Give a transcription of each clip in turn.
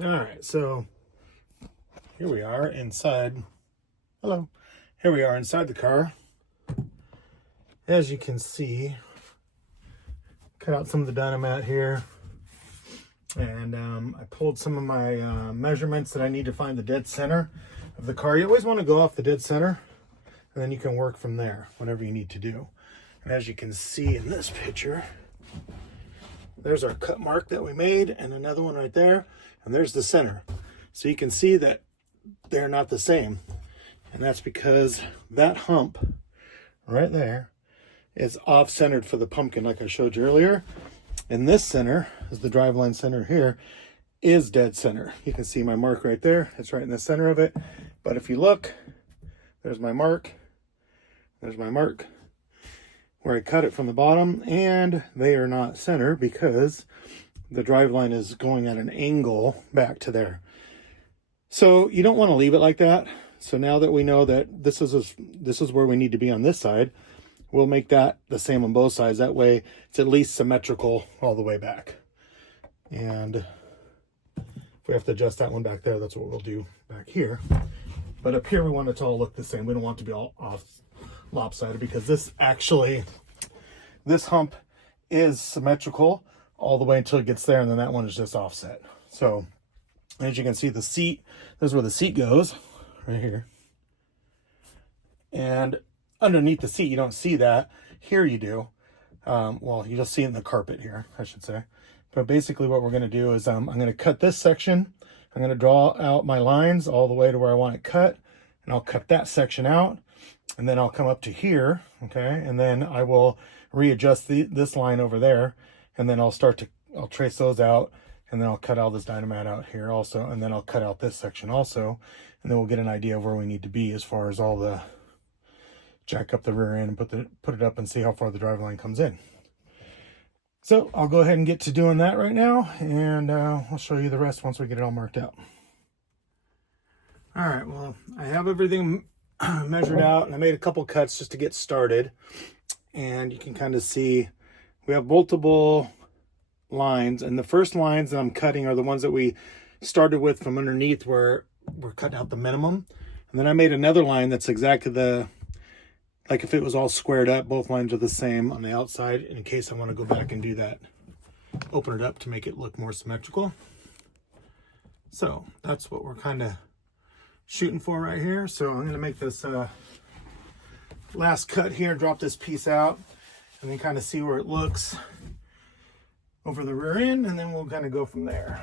All right, so here we are inside. Hello. Here we are inside the car. As you can see, cut out some of the dynamite here. And I pulled some of my measurements that I need to find the dead center of the car. You always want to go off the dead center, and then you can work from there, whatever you need to do. And as you can see in this picture, there's our cut mark that we made, and another one right there, and there's the center. So you can see that they're not the same. And that's because that hump right there is off-centered for the pumpkin, like I showed you earlier. And this center, is the driveline center here, is dead center. You can see my mark right there. It's right in the center of it. But if you look, there's my mark. There's my mark where I cut it from the bottom, and they are not center because the driveline is going at an angle back to there. So you don't want to leave it like that. So now that we know that this is where we need to be on this side, we'll make that the same on both sides. That way it's at least symmetrical all the way back. And if we have to adjust that one back there, that's what we'll do back here. But up here we want it to all look the same. We don't want it to be all off lopsided, because this hump is symmetrical all the way until it gets there, and then that one is just offset. So as you can see, the seat, this is where the seat goes, right here. And underneath the seat, you don't see that. Here you do. Well, you just see it in the carpet here, I should say. But basically what we're going to do is I'm going to cut this section. I'm going to draw out my lines all the way to where I want it cut. And I'll cut that section out. And then I'll come up to here, okay? And then I will readjust this line over there. And then I'll trace those out. And then I'll cut all this dynamite out here also. And then I'll cut out this section also. And then we'll get an idea of where we need to be as far as all the jack up the rear end and put it up and see how far the driveline comes in. So I'll go ahead and get to doing that right now, and I'll show you the rest once we get it all marked out. All right, well, I have everything measured out, and I made a couple cuts just to get started. And you can kind of see we have multiple lines, and the first lines that I'm cutting are the ones that we started with from underneath, where we're cutting out the minimum. And then I made another line that's exactly like if it was all squared up, both lines are the same on the outside, in case I want to go back and do that, open it up to make it look more symmetrical. So that's what we're kind of shooting for right here. So I'm going to make this last cut here, drop this piece out, and then kind of see where it looks over the rear end, and then we'll kind of go from there.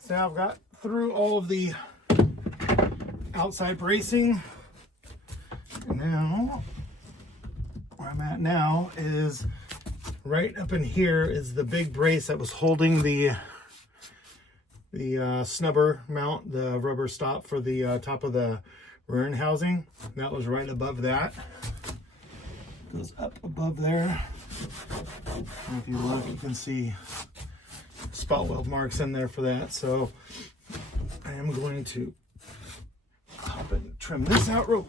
So now I've got through all of the outside bracing. And now, where I'm at now is right up in here is the big brace that was holding the snubber mount, the rubber stop for the top of the rear end housing. That was right above that. Goes up above there. And if you look, you can see spot weld marks in there for that. So I am going to hop and trim this out real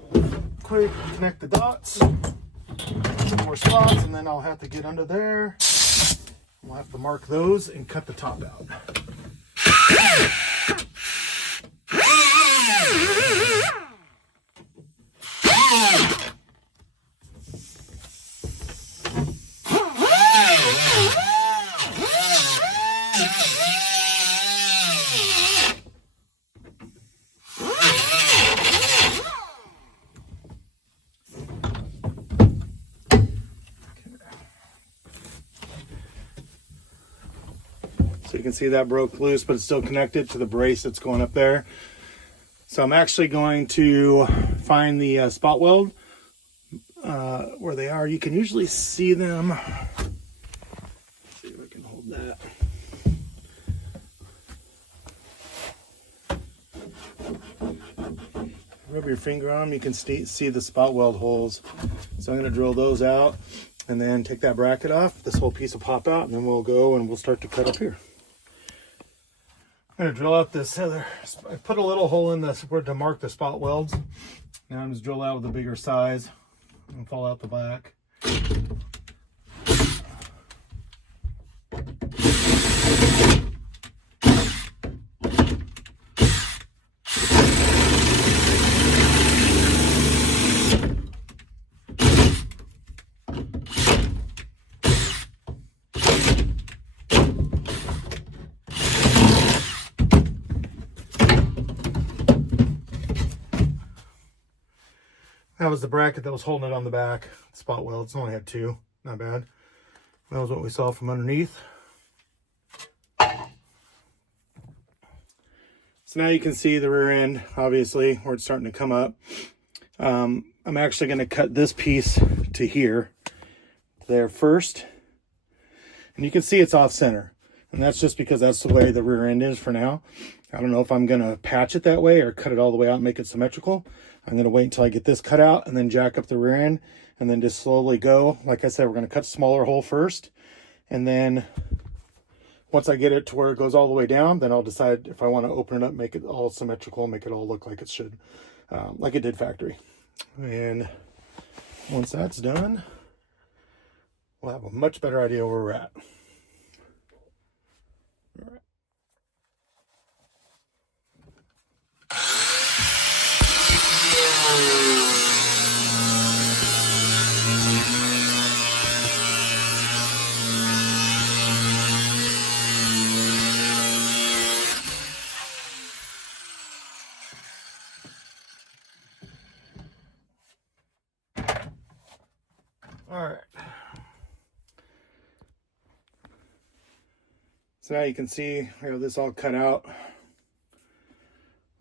quick, connect the dots, some more spots, and then I'll have to get under there. We'll have to mark those and cut the top out. So you can see that broke loose, but it's still connected to the brace that's going up there. So I'm actually going to find the spot weld where they are. You can usually see them. Let's see if I can hold that. Rub your finger on them, you can see the spot weld holes. So I'm going to drill those out and then take that bracket off. This whole piece will pop out, and then we'll go and we'll start to cut up here. I'm going to drill out this other. I put a little hole in this where to mark the spot welds. Now I'm just drill out with a bigger size and fall out the back. That was the bracket that was holding it on the back. Spot welds, only had two, not bad. That was what we saw from underneath. So now you can see the rear end, obviously, where it's starting to come up. I'm actually going to cut this piece to here, there first. And you can see it's off center. And that's just because that's the way the rear end is for now. I don't know if I'm going to patch it that way or cut it all the way out and make it symmetrical. I'm going to wait until I get this cut out and then jack up the rear end and then just slowly go. Like I said, we're going to cut a smaller hole first. And then once I get it to where it goes all the way down, then I'll decide if I want to open it up, make it all symmetrical, make it all look like it should, like it did factory. And once that's done, we'll have a much better idea where we're at. All right. All right. So now you can see I have this all cut out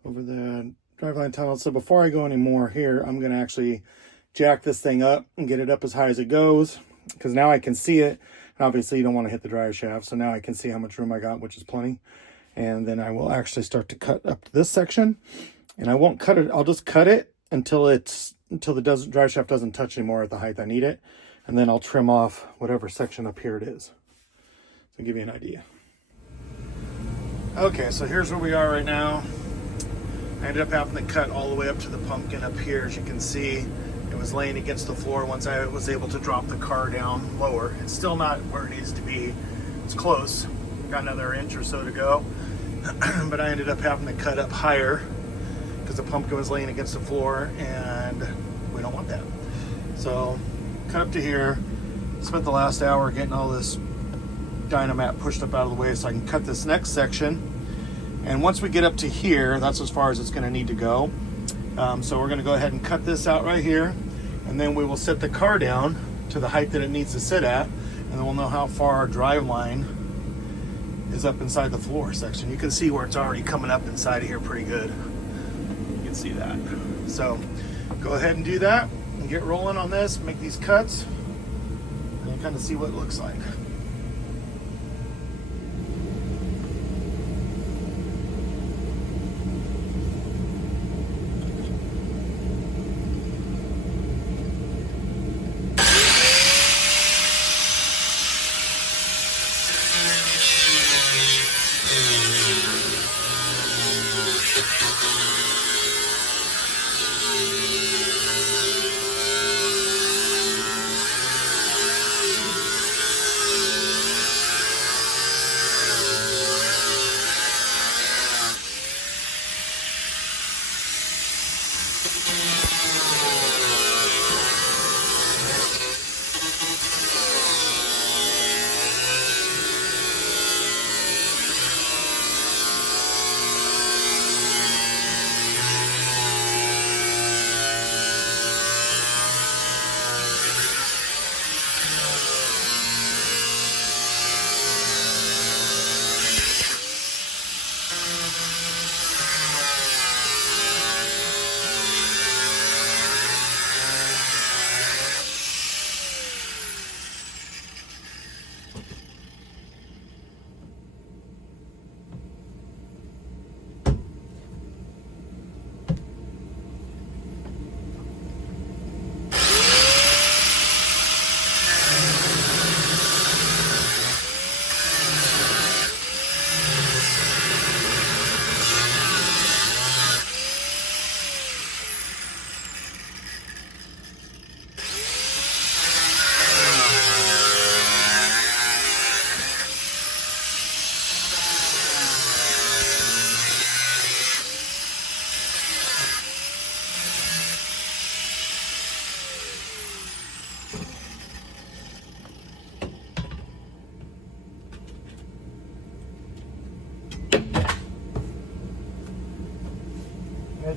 over the driveline tunnel. So before I go any more here, I'm going to actually jack this thing up and get it up as high as it goes, because now I can see it. And obviously you don't want to hit the dryer shaft, so now I can see how much room I got, which is plenty. And then I will actually start to cut up this section, and I won't cut it. I'll just cut it until the dryer shaft doesn't touch anymore at the height I need it, and then I'll trim off whatever section up here it is. So give you an idea. Okay, so here's where we are right now. I ended up having to cut all the way up to the pumpkin up here. As you can see, it was laying against the floor once I was able to drop the car down lower. It's still not where it needs to be. It's close. Got another inch or so to go. But I ended up having to cut up higher because the pumpkin was laying against the floor, and we don't want that. So cut up to here. Spent the last hour getting all this Dynamat pushed up out of the way so I can cut this next section. And once we get up to here, that's as far as it's going to need to go. So we're going to go ahead and cut this out right here, and then we will set the car down to the height that it needs to sit at, and then we'll know how far our drive line is up inside the floor section. You can see where it's already coming up inside of here pretty good. You can see that. So go ahead and do that and get rolling on this, make these cuts, and kind of see what it looks like.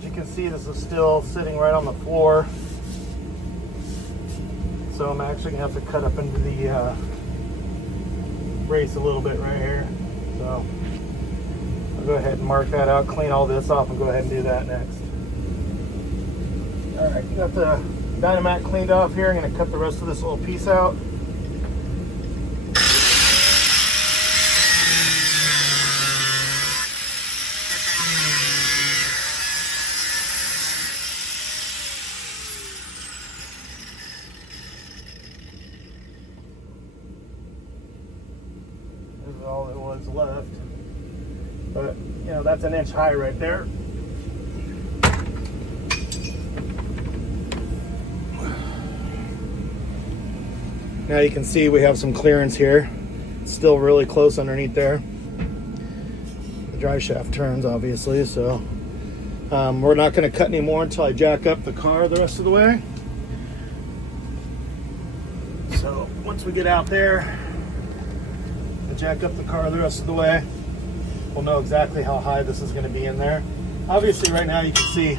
As you can see, this is still sitting right on the floor. So I'm actually gonna have to cut up into the brace a little bit right here. So I'll go ahead and mark that out, clean all this off, and go ahead and do that next. All right, got the Dynamat cleaned off here. I'm gonna cut the rest of this little piece out. This is all that was left. But, you know, that's an inch high right there. Now you can see we have some clearance here. It's still really close underneath there. The drive shaft turns, obviously, so we're not going to cut anymore until I jack up the car the rest of the way. So once we get out there and jack up the car the rest of the way, we'll know exactly how high this is going to be in there. Obviously right now you can see,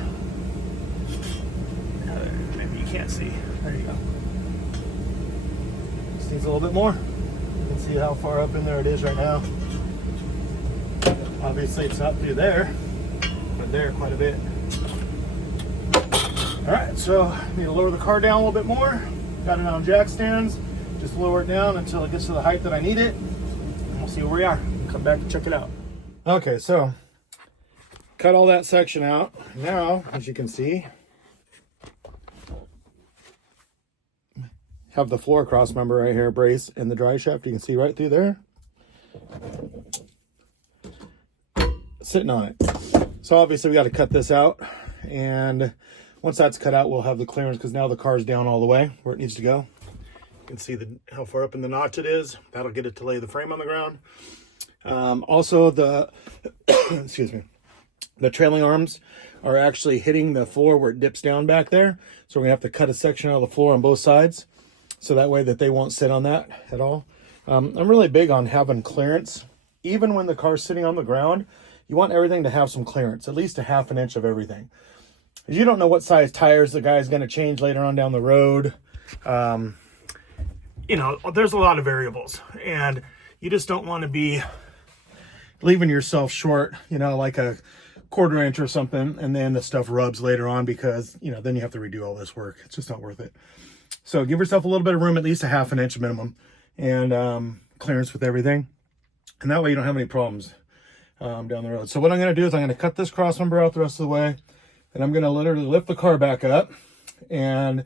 maybe you can't see, there you go. This needs a little bit more. You can see how far up in there it is right now. Obviously it's not through there, but there quite a bit. All right, so I need to lower the car down a little bit more. Got it on jack stands. Just lower it down until it gets to the height that I need it. And we'll see where we are. Come back and check it out. Okay, so cut all that section out. Now, as you can see, have the floor cross member right here, brace, and the drive shaft. You can see right through there. Sitting on it. So obviously we got to cut this out, and once that's cut out, we'll have the clearance because now the car's down all the way where it needs to go. You can see how far up in the notch it is. That'll get it to lay the frame on the ground. Also, the excuse me, the trailing arms are actually hitting the floor where it dips down back there. So we're gonna have to cut a section out of the floor on both sides, so that way that they won't sit on that at all. I'm really big on having clearance, even when the car's sitting on the ground. You want everything to have some clearance, at least a ½ an inch of everything. You don't know what size tires the guy's going to change later on down the road. You know, there's a lot of variables, and you just don't want to be leaving yourself short, you know, like a ½ inch or something, and then the stuff rubs later on because, you know, then you have to redo all this work. It's just not worth it. So give yourself a little bit of room, at least a ½ an inch minimum, and clearance with everything. And that way you don't have any problems down the road. So what I'm going to do is I'm going to cut this cross member out the rest of the way. And I'm going to literally lift the car back up and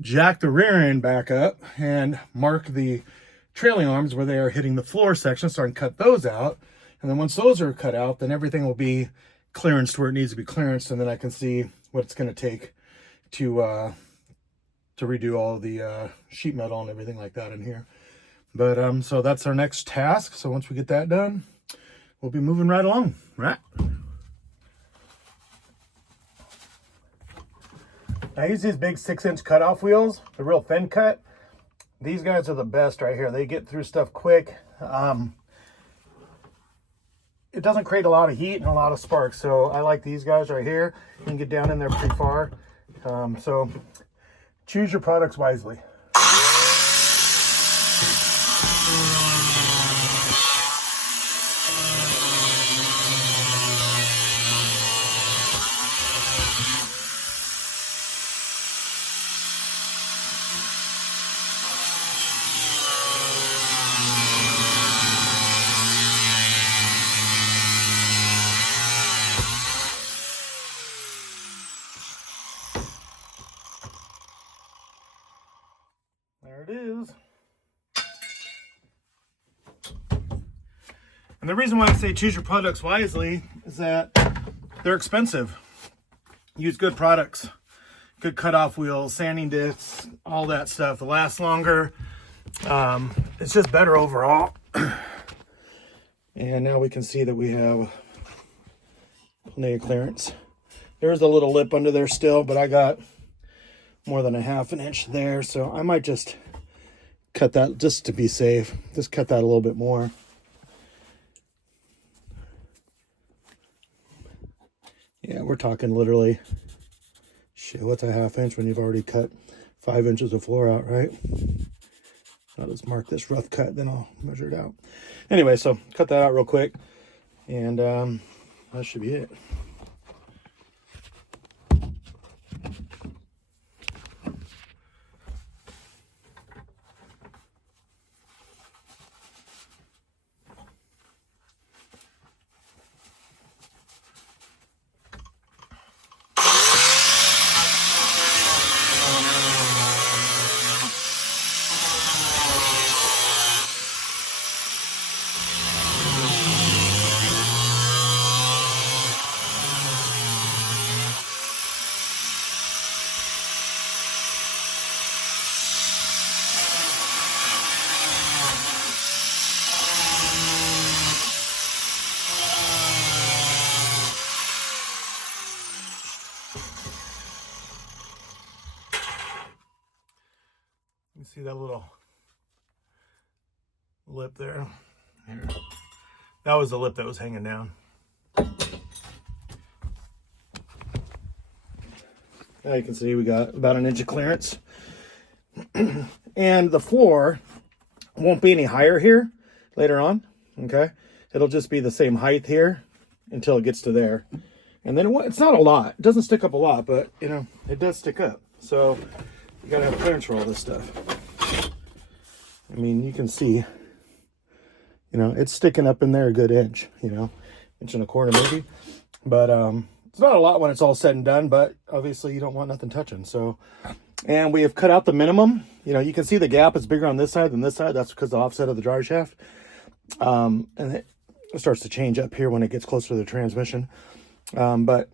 jack the rear end back up and mark the trailing arms where they are hitting the floor section, so I can cut those out. And then once those are cut out, then everything will be clearanced where it needs to be clearanced, and then I can see what it's going to take to redo all the sheet metal and everything like that in here. But so that's our next task. So once we get that done, we'll be moving right along, right? I use these big 6-inch cutoff wheels, the real thin cut. These guys are the best right here. They get through stuff quick. It doesn't create a lot of heat and a lot of sparks, so I like these guys right here. You can get down in there pretty far. So choose your products wisely. There it is. And the reason why I say choose your products wisely is that they're expensive. Use good products, good cutoff wheels, sanding discs, all that stuff. It lasts longer. It's just better overall. And now we can see that we have plenty of clearance. There's a little lip under there still, but I got more than a ½ an inch there, so I might just cut that just to be safe. Just cut that a little bit more. Yeah, we're talking literally, shit, what's a ½ inch when you've already cut 5 inches of floor out, right? I'll just mark this rough cut, then I'll measure it out. Anyway, so cut that out real quick, and that should be it. You see that little lip there? Here. That was the lip that was hanging down. Now you can see we got about 1 inch of clearance. And the floor won't be any higher here later on, okay? It'll just be the same height here until it gets to there. And then it's not a lot. It doesn't stick up a lot, but, you know, it does stick up. So you gotta have clearance for all this stuff. I mean, you can see, you know, it's sticking up in there a good inch, you know, 1.25 inches maybe. But it's not a lot when it's all said and done, but obviously you don't want nothing touching. So, and we have cut out the minimum. You know, you can see the gap is bigger on this side than this side. That's because the offset of the dryer shaft. And it starts to change up here when it gets closer to the transmission. But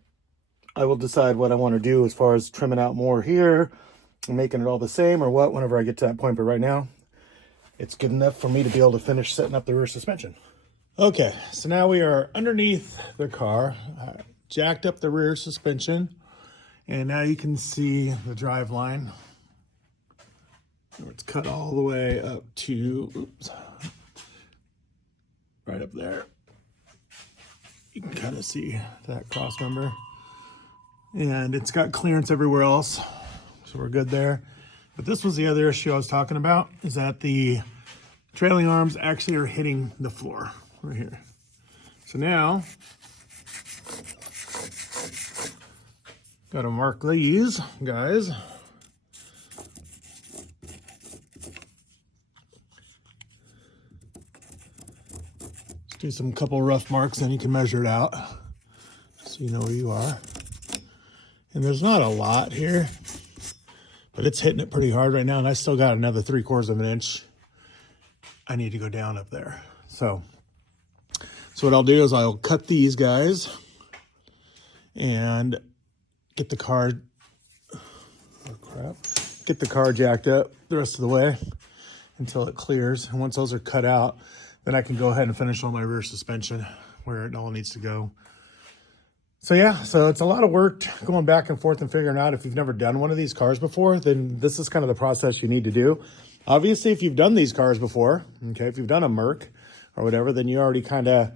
I will decide what I want to do as far as trimming out more here and making it all the same or what, whenever I get to that point. But right now, it's good enough for me to be able to finish setting up the rear suspension. Okay, so now we are underneath the car, jacked up the rear suspension, and now you can see the drive line. It's cut all the way up to, oops, right up there. You can kind of see that cross member. And it's got clearance everywhere else, so we're good there. But this was the other issue I was talking about, is that the trailing arms actually are hitting the floor right here. So now, gotta mark these guys. Let's do some couple rough marks, then you can measure it out so you know where you are. And there's not a lot here, but it's hitting it pretty hard right now, and I still got another 3/4 inch I need to go down up there. So what I'll do is I'll cut these guys and get the car, get the car jacked up the rest of the way until it clears. And once those are cut out, then I can go ahead and finish on my rear suspension where it all needs to go. So yeah, so it's a lot of work going back and forth and figuring out. If you've never done one of these cars before, then this is kind of the process you need to do. Obviously, if you've done these cars before, okay, if you've done a Merc or whatever, then you already kind of,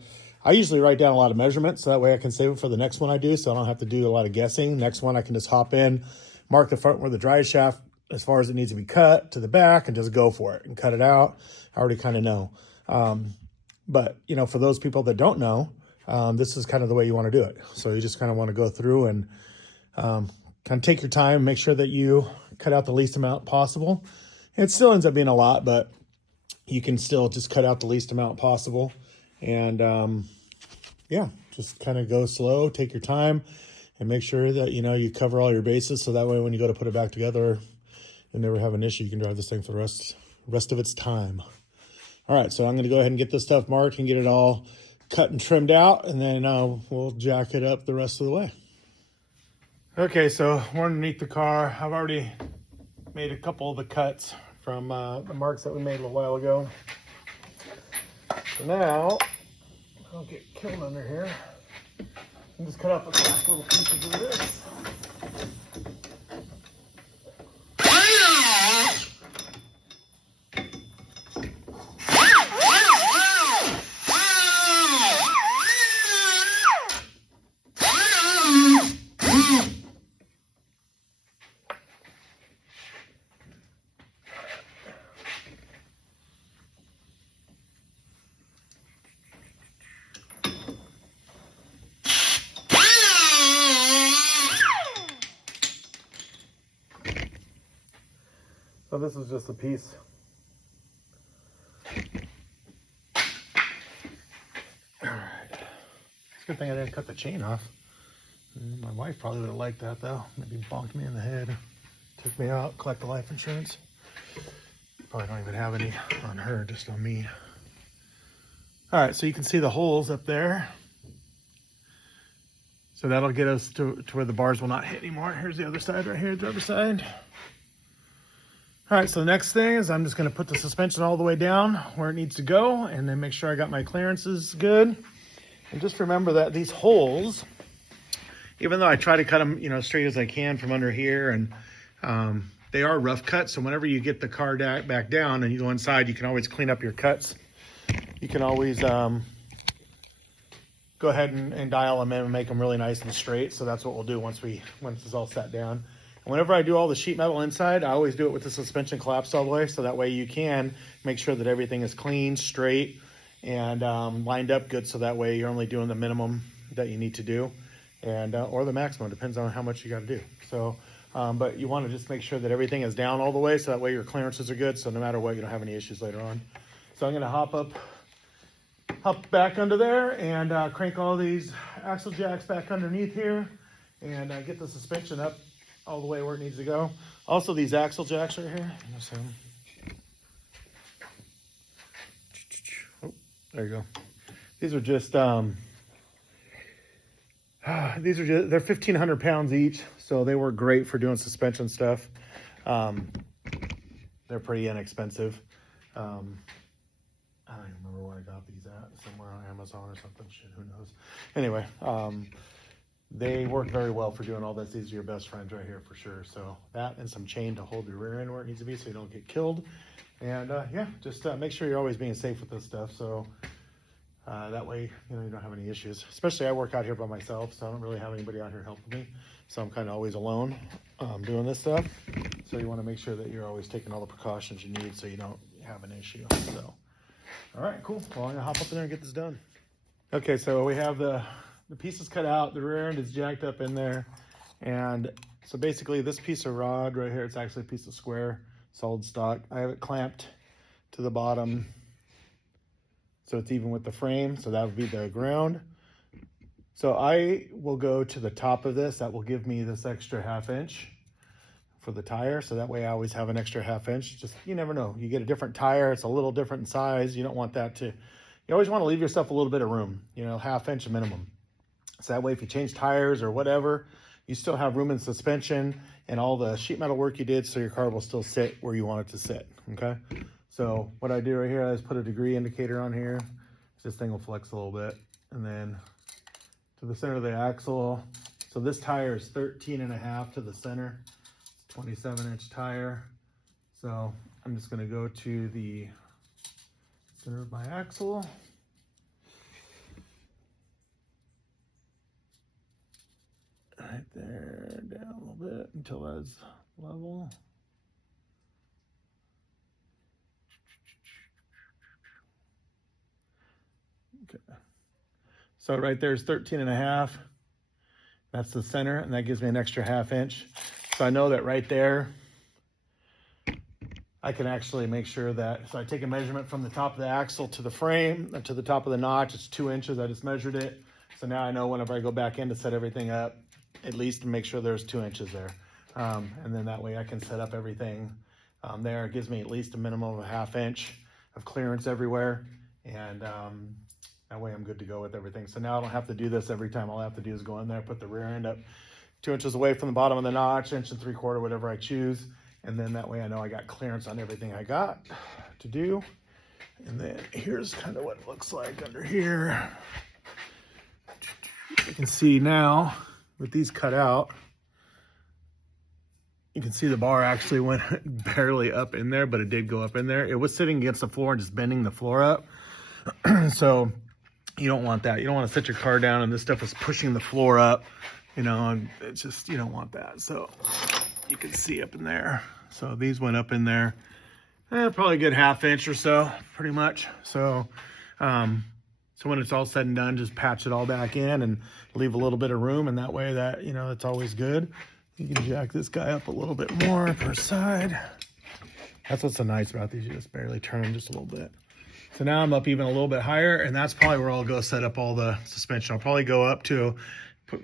I usually write down a lot of measurements so that way I can save it for the next one I do, so I don't have to do a lot of guessing. Next one I can just hop in, mark the front where the drive shaft as far as it needs to be cut to the back, and just go for it and cut it out. I already kind of know. But, you know, for those people that don't know, this is kind of the way you want to do it. So you just kind of want to go through and kind of take your time, make sure that you cut out the least amount possible. It still ends up being a lot, but you can still just cut out the least amount possible. And yeah, just kind of go slow, take your time, and make sure that, you know, you cover all your bases. So that way when you go to put it back together, you'll never have an issue. You can drive this thing for the rest of its time. All right, so I'm going to go ahead and get this stuff marked and get it all cut and trimmed out, and then we'll jack it up the rest of the way. Okay, so we're underneath the car. I've already made a couple of the cuts from the marks that we made a little while ago. So now, I'll get killed under here and just cut out the last little pieces of this. So this is just a piece. All right. It's a good thing I didn't cut the chain off. My wife probably would have liked that though. Maybe bonked me in the head, took me out, collect the life insurance. Probably don't even have any on her, just on me. All right, so you can see the holes up there. So that'll get us to where the bars will not hit anymore. Here's the other side right here, the other side. All right, so the next thing is I'm just gonna put the suspension all the way down where it needs to go and then make sure I got my clearances good. And just remember that these holes, even though I try to cut them, you know, straight as I can from under here, and they are rough cuts. So whenever you get the car back down and you go inside, you can always clean up your cuts. You can always go ahead and dial them in and make them really nice and straight. So that's what we'll do once it's all set down. And whenever I do all the sheet metal inside, I always do it with the suspension collapsed all the way. So that way you can make sure that everything is clean, straight, and lined up good. So that way you're only doing the minimum that you need to do, and or the maximum, depends on how much you got to do. So, but you want to just make sure that everything is down all the way. So that way your clearances are good. So no matter what, you don't have any issues later on. So I'm going to hop back under there and crank all these axle jacks back underneath here and get the suspension up all the way where it needs to go. Also, these axle jacks right here. Oh, there you go. These are just they're 1,500 pounds each, so they work great for doing suspension stuff. They're pretty inexpensive. I don't even remember where I got these at, somewhere on Amazon or something. Shit, who knows? Anyway, they work very well for doing all this. These are your best friends right here for sure. So that and some chain to hold your rear end where it needs to be so you don't get killed. And yeah, just make sure you're always being safe with this stuff. So that way, you know, you don't have any issues. Especially I work out here by myself, so I don't really have anybody out here helping me. So I'm kind of always alone doing this stuff. So you want to make sure that you're always taking all the precautions you need so you don't have an issue. So, all right, cool. Well, I'm gonna hop up in there and get this done. Okay, so we have the pieces cut out, the rear end is jacked up in there. And so basically this piece of rod right here, it's actually a piece of square solid stock. I have it clamped to the bottom so it's even with the frame. So that would be the ground. So I will go to the top of this. That will give me this extra 1/2 inch for the tire. So that way I always have an extra 1/2 inch. Just, you never know. You get a different tire, it's a little different in size. You don't want that to, you always want to leave yourself a little bit of room, you know, 1/2 inch minimum. So that way, if you change tires or whatever, you still have room in suspension and all the sheet metal work you did, so your car will still sit where you want it to sit, okay? So what I do right here, I just put a degree indicator on here. This thing will flex a little bit. And then to the center of the axle. So this tire is 13.5 to the center. It's a 27-inch tire. So I'm just gonna go to the center of my axle. Right there, down a little bit until that's level. Okay. So right there is 13.5. That's the center, and that gives me an extra 1/2 inch. So I know that right there, I can actually make sure that, so I take a measurement from the top of the axle to the frame, to the top of the notch, it's 2 inches, I just measured it. So now I know whenever I go back in to set everything up, at least make sure there's 2 inches there. And then that way I can set up everything there. It gives me at least a minimum of a 1/2 inch of clearance everywhere. And that way I'm good to go with everything. So now I don't have to do this every time. All I have to do is go in there, put the rear end up 2 inches away from the bottom of the notch, 1.75 inches, whatever I choose. And then that way I know I got clearance on everything I got to do. And then here's kind of what it looks like under here. You can see now with these cut out, you can see the bar actually went barely up in there, but it did go up in there. It was sitting against the floor and just bending the floor up. So you don't want that. You don't want to set your car down and this stuff is pushing the floor up, you know, and it's just, you don't want that. So you can see up in there. So these went up in there, probably a good 1/2 inch or so, pretty much. So, so when it's all said and done, just patch it all back in and leave a little bit of room, and that way that, you know, it's always good. You can jack this guy up a little bit more per side. That's what's so nice about these. You just barely turn them just a little bit. So now I'm up even a little bit higher, and that's probably where I'll go set up all the suspension. I'll probably go up to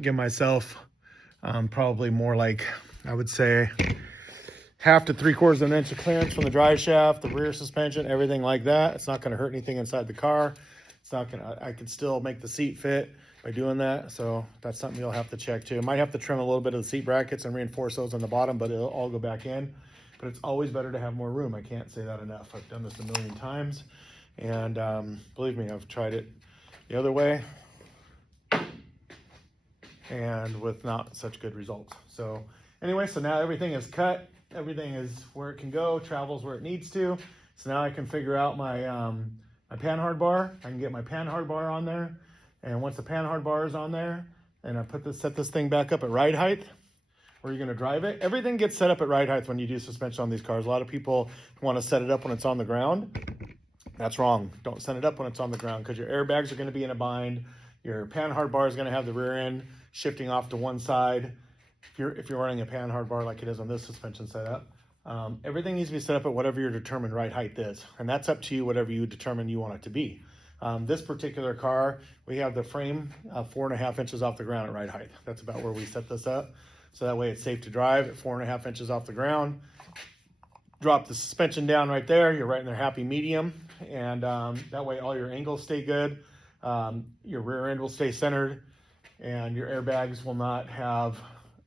give myself probably more like, I would say, 1/2 to 3/4 of an inch of clearance from the drive shaft, the rear suspension, everything like that. It's not going to hurt anything inside the car. It's not going to, I could still make the seat fit by doing that. So that's something you'll have to check too. Might have to trim a little bit of the seat brackets and reinforce those on the bottom, but it'll all go back in. But it's always better to have more room. I can't say that enough. I've done this a million times. And believe me, I've tried it the other way and with not such good results. So anyway, so now everything is cut. Everything is where it can go, travels where it needs to. So now I can figure out my my panhard bar. I can get my panhard bar on there. And once the panhard bar is on there, and I set this thing back up at ride height, where you're gonna drive it. Everything gets set up at ride height when you do suspension on these cars. A lot of people want to set it up when it's on the ground. That's wrong. Don't set it up when it's on the ground, because your airbags are going to be in a bind. Your panhard bar is going to have the rear end shifting off to one side. If you're running a panhard bar like it is on this suspension setup, everything needs to be set up at whatever your determined ride height is, and that's up to you, whatever you determine you want it to be. This particular car, we have the frame 4.5 inches off the ground at ride height. That's about where we set this up, so that way it's safe to drive at 4.5 inches off the ground. Drop the suspension down right there. You're right in their happy medium, and that way all your angles stay good. Your rear end will stay centered, and your airbags will not have,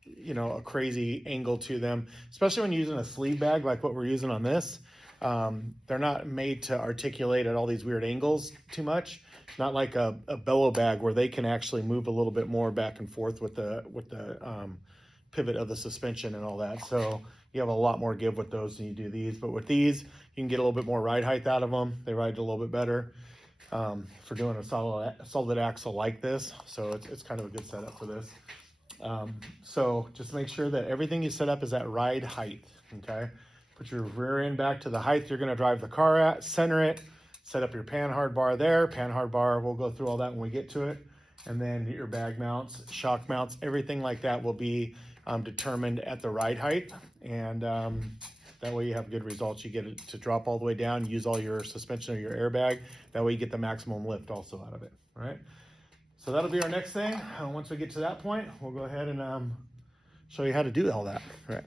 you know, a crazy angle to them, especially when you're using a sleeve bag like what we're using on this. They're not made to articulate at all these weird angles too much. Not like a bellow bag where they can actually move a little bit more back and forth with the pivot of the suspension and all that. So you have a lot more give with those than you do these. But with these, you can get a little bit more ride height out of them. They ride a little bit better for doing a solid axle like this. So it's kind of a good setup for this. So just make sure that everything you set up is at ride height, okay? Put your rear end back to the height you're gonna drive the car at, center it, set up your panhard bar there. Panhard bar, we'll go through all that when we get to it. And then your bag mounts, shock mounts, everything like that will be determined at the ride height. And that way you have good results. You get it to drop all the way down, use all your suspension or your airbag. That way you get the maximum lift also out of it, all right? So that'll be our next thing. Once we get to that point, we'll go ahead and show you how to do all that, all right?